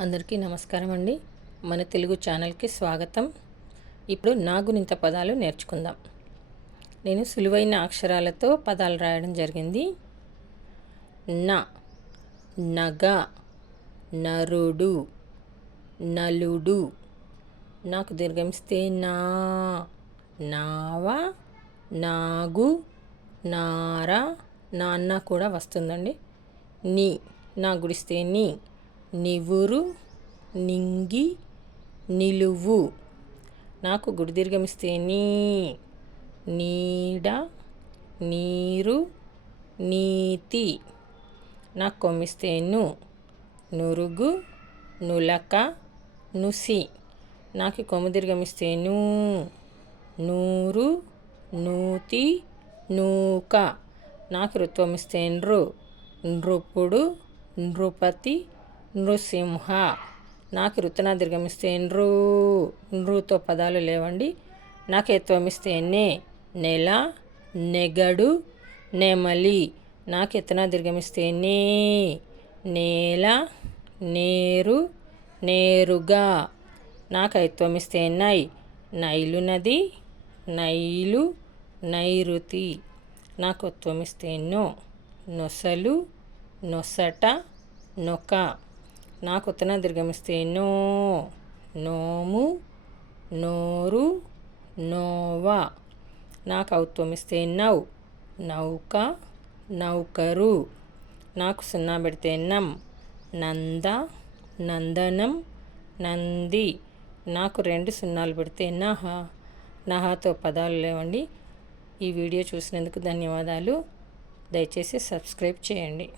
అందరికీ నమస్కారం అండి. మన తెలుగు ఛానల్కి స్వాగతం. ఇప్పుడు నాగునింత పదాలు నేర్చుకుందాం. నేను సులువైన అక్షరాలతో పదాలు రాయడం జరిగింది. న నగ నరుడు నలుడు. నాకు దీర్ఘమిస్తే నా నావ నాగు నార నాన్న కూడా వస్తుందండి. నీ నా గుడిస్తే నీ. నివురు నింగి నిలువు. నాకు గుడిదీర్ఘమిస్తే నీ నీడ నీరు నీతి. నాకు కొమ్మిస్తే ను నురుగు నులక నుసి. నాకు కొమ్ము దీర్ఘమిస్తే నూ నూరు నూతి నూక. నాకు ఋత్వమిస్తే నృ నృపుడు నృపతి నృసింహ. నాకు ఋతున దీర్ఘమిస్తే నృ నృతో పదాలు లేవండి. నాకు ఎత్వమిస్తే నే నెల నెగడు నెమలి. నాకు ఎత్తన దీర్ఘమిస్తే నే నేల నేరు నేరుగా. నాకు ఐత్వమిస్తే నై నైలు నది నైలు నైరుతి. నాకు ఉత్వమిస్తే నో నొసలు నొసట నొక. నాకు ఉత్తన దీర్ఘమిస్తే? నో. నోము నోరు నోవా. నాకు ఔత్వమిస్తే నౌ. నౌక నౌకరు. నాకు సున్నా పెడితే నం. నంద నందనం నంది. నాకు రెండు సున్నాలు పెడితే నహ. నహతో పదాలు లేవండి. ఈ వీడియో చూసినందుకు ధన్యవాదాలు. దయచేసి సబ్స్క్రైబ్ చేయండి.